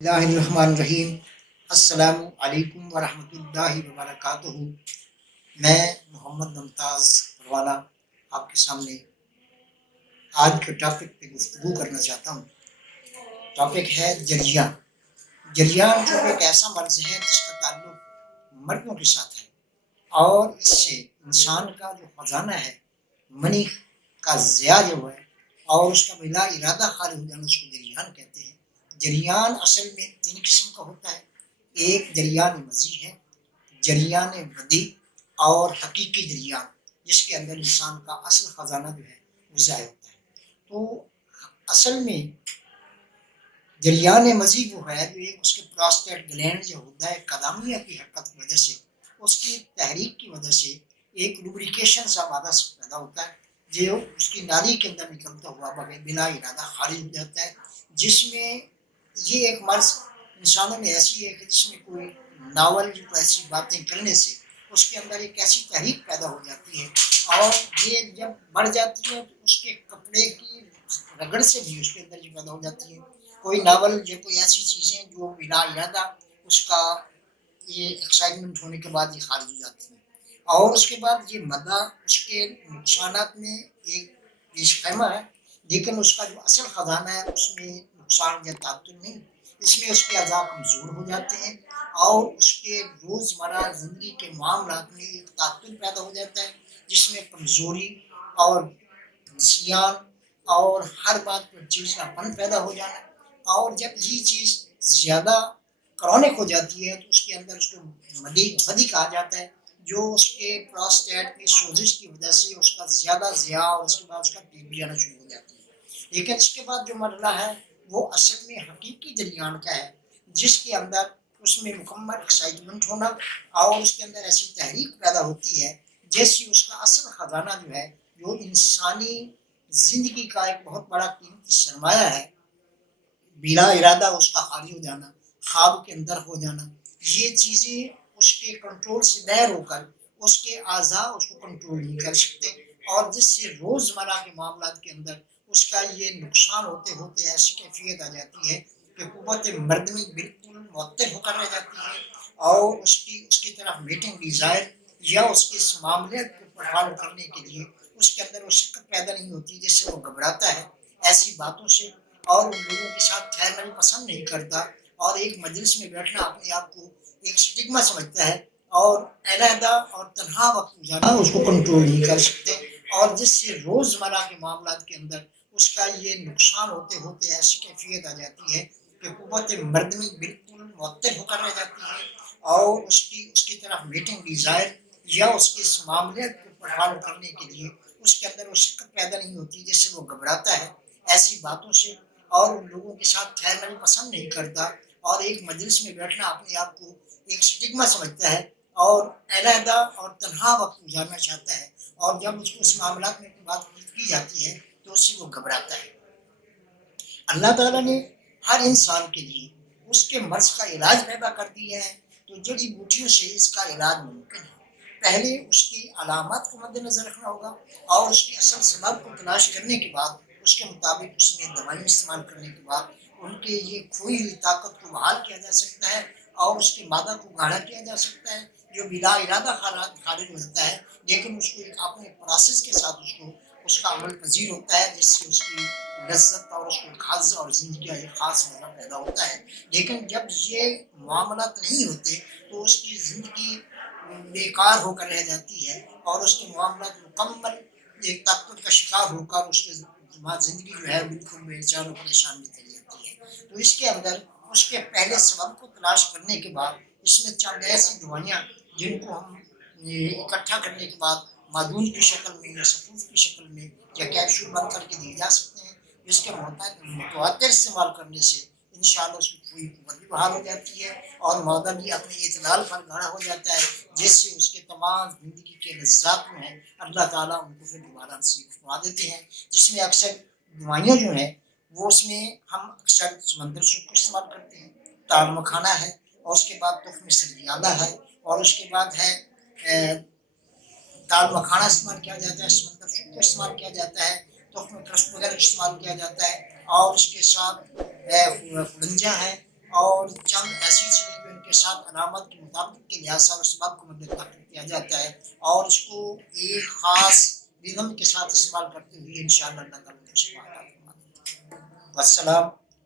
اللہ الرحمن الرحیم۔ السلام علیکم ورحمۃ اللہ وبرکاتہ۔ میں محمد ممتاز پروالہ آپ کے سامنے آج کے ٹاپک پہ گفتگو کرنا چاہتا ہوں۔ ٹاپک ہے جریان۔ جریان جو ایک ایسا مرض ہے جس کا تعلق مردوں کے ساتھ ہے، اور اس سے انسان کا جو خزانہ ہے منی کا ضیاع جو ہے اور اس کا بلا ارادہ خارج ہو جانا، اس کو جریان کہتے ہیں۔ جریان اصل میں 3 قسم کا ہوتا ہے۔ ایک جریان مضی ہے، جریان ودی اور حقیقی جریان، جس کے اندر انسان کا اصل خزانہ جو ہے وہ ضائع ہوتا ہے۔ تو اصل میں جریان مضی وہ ہے جو ایک اس کے پراسٹیٹ گلینڈ جو ہوتا ہے قدامیہ کی حرکت کی وجہ سے، اس کی تحریک کی وجہ سے ایک لوبریکیشن سا مادہ پیدا ہوتا ہے جو اس کی نالی کے اندر نکلتا ہوا بلا ارادہ خارج ہو جاتا ہے، جس میں یہ ایک مرض انسانوں میں ایسی ہے کہ جس میں کوئی ناول ایسی باتیں کرنے سے اس کے اندر ایک ایسی تحریک پیدا ہو جاتی ہے، اور یہ جب بڑھ جاتی ہے تو اس کے کپڑے کی رگڑ سے بھی اس کے اندر یہ پیدا ہو جاتی ہے۔ کوئی ناول یا کوئی ایسی چیزیں جو بلا ارادہ اس کا یہ ایکسائٹمنٹ ہونے کے بعد یہ خارج ہو جاتی ہیں، اور اس کے بعد یہ مادہ اس کے نقصانات میں ایک پیش خیمہ ہے، لیکن اس کا جو اصل خزانہ ہے اس میں نقصان یا تعطل نہیں۔ اس میں اس کے اعضاء کمزور ہو جاتے ہیں اور اس کے روزمرہ زندگی کے معاملات میں ایک تعطل پیدا ہو جاتا ہے، جس میں کمزوری اور نسیان اور ہر بات پر چڑچڑاپن پیدا ہو جانا، اور جب یہ چیز زیادہ کرونک ہو جاتی ہے تو اس کے اندر اس کو مدی کہا جاتا ہے، جو اس کے پراسٹیٹ کی سوزش کی وجہ سے اس کا زیادہ ضیاع اور اس کے بعد اس کا ٹی بی آنا شروع ہو جاتی ہے۔ لیکن اس کے بعد جو مرحلہ ہے وہ اصل میں حقیقی جریان کا ہے، جس کے اندر اس میں مکمل ایکسائٹمنٹ ہونا اور اس کے اندر ایسی تحریک پیدا ہوتی ہے جیسی اس کا اصل خزانہ جو ہے، جو انسانی زندگی کا ایک بہت بڑا قیمتی سرمایہ ہے، بلا ارادہ اس کا خالی ہو جانا، خواب کے اندر ہو جانا، یہ چیزیں اس کے کنٹرول سے باہر ہو کر اس کے اعضاء اس کو کنٹرول نہیں کر سکتے، اور جس سے روزمرہ کے معاملات کے اندر اس کا یہ نقصان ہوتے ہوتے ایسی کیفیت آ جاتی ہے کہ قوت مردمی بالکل معطل ہو کر رہ جاتی ہے، اور اس کی طرف میٹنگ ڈیزائر یا اس کے اس معاملے کو فالو کرنے کے لیے اس کے اندر وہ شکت پیدا نہیں ہوتی، جس سے وہ گھبراتا ہے ایسی باتوں سے، اور ان لوگوں کے ساتھ ٹھہرنا بھی پسند نہیں کرتا، اور ایک مجلس میں بیٹھنا اپنے آپ کو ایک سٹگما سمجھتا ہے، اور علیحدہ اور تنہا وقت گزارنا اس کو کنٹرول نہیں کر سکتے، اور جس سے روزمرہ کے معاملات کے اندر اس کا یہ نقصان ہوتے ہوتے ایسی کیفیت آ جاتی ہے کہ قوت مردمی بالکل معطل ہو کر رہ جاتی ہے، اور اس کی طرف میٹنگ ڈیزائر یا اس کے اس معاملے کو فالو کرنے کے لیے اس کے اندر وہ شکت پیدا نہیں ہوتی، جس سے وہ گھبراتا ہے ایسی باتوں سے، اور ان لوگوں کے ساتھ ٹھہرنا بھی پسند نہیں کرتا، اور ایک مجلس میں بیٹھنا اپنے آپ کو ایک سٹگما سمجھتا ہے، اور علیحدہ اور تنہا وقت گزارنا چاہتا ہے، اور جب اس کو اس معاملات میں بات کی جاتی ہے تو اس سے وہ گھبراتا ہے۔ اللہ تعالیٰ نے ہر انسان کے لیے اس کے مرض کا علاج پیدا کر دیا ہے، تو جڑی بوٹیوں سے اس کا علاج ممکن ہے۔ پہلے اس کی علامات کو مد نظر رکھنا ہوگا، اور اس کے اصل سبب کو تلاش کرنے کے بعد اس کے مطابق اس میں دوائیں استعمال کرنے کے بعد ان کے یہ کھوئی ہوئی طاقت کو بحال کیا جا سکتا ہے، اور اس کے مادہ کو گاڑھا کیا جا سکتا ہے جو بلا ارادہ خارج ہو جاتا ہے، لیکن اس کو ایک اپنے پروسیس کے ساتھ اس کا عمل پذیر ہوتا ہے، جس سے اس کی لذت اور اس کو خاص اور زندگی کا ایک خاص مزہ پیدا ہوتا ہے۔ لیکن جب یہ معاملات نہیں ہوتے تو اس کی زندگی بیکار ہو کر رہ جاتی ہے، اور اس کے معاملات مکمل ایک طاقت کا شکار ہو کر اس کی زندگی جو ہے بالکل بے چار و پریشان بھی چلی جاتی ہے۔ تو اس کے اندر اس کے پہلے سبب کو تلاش کرنے کے بعد اس میں چند ایسی دوائیاں جن کو ہم اکٹھا کرنے کے بعد معدون کی شکل میں یا سفوف کی شکل میں یا کیپسول بند کر کے دیے جا سکتے ہیں، جس کے متواتر استعمال کرنے سے انشاءاللہ اس کی پوری قوت بھی بحال ہو جاتی ہے، اور معدہ بھی اپنے اعتدال پر گاڑھا ہو جاتا ہے، جس سے اس کے تمام زندگی کے لذات میں ہیں اللہ تعالیٰ ان کو پھر دوبارہ نصیب فرما دیتے ہیں، جس میں اکثر دوائیاں جو ہیں وہ اس میں ہم اکثر سمندر سوپ کو استعمال کرتے ہیں، تال مکھانا ہے، اور اس کے بعد تخم سرگیالہ ہے، اور اس کے بعد ہے دال مکھانا استعمال کیا جاتا ہے، سمندر سوپ کو استعمال کیا جاتا ہے، تخم کرسپ وغیرہ استعمال کیا جاتا ہے، اور اس کے ساتھ خلنجہ ہے، اور چند ایسی چیزیں جو ان کے ساتھ علامت کے مطابق کے لحاظ سے اور سبب کو مد تاخیر کیا جاتا ہے اور اس کو ایک خاص رنم کے ساتھ استعمال کرتے ہوئے انشاءاللہ اللہ تعالیٰ کو شفا عطا فرمائے۔ والسلام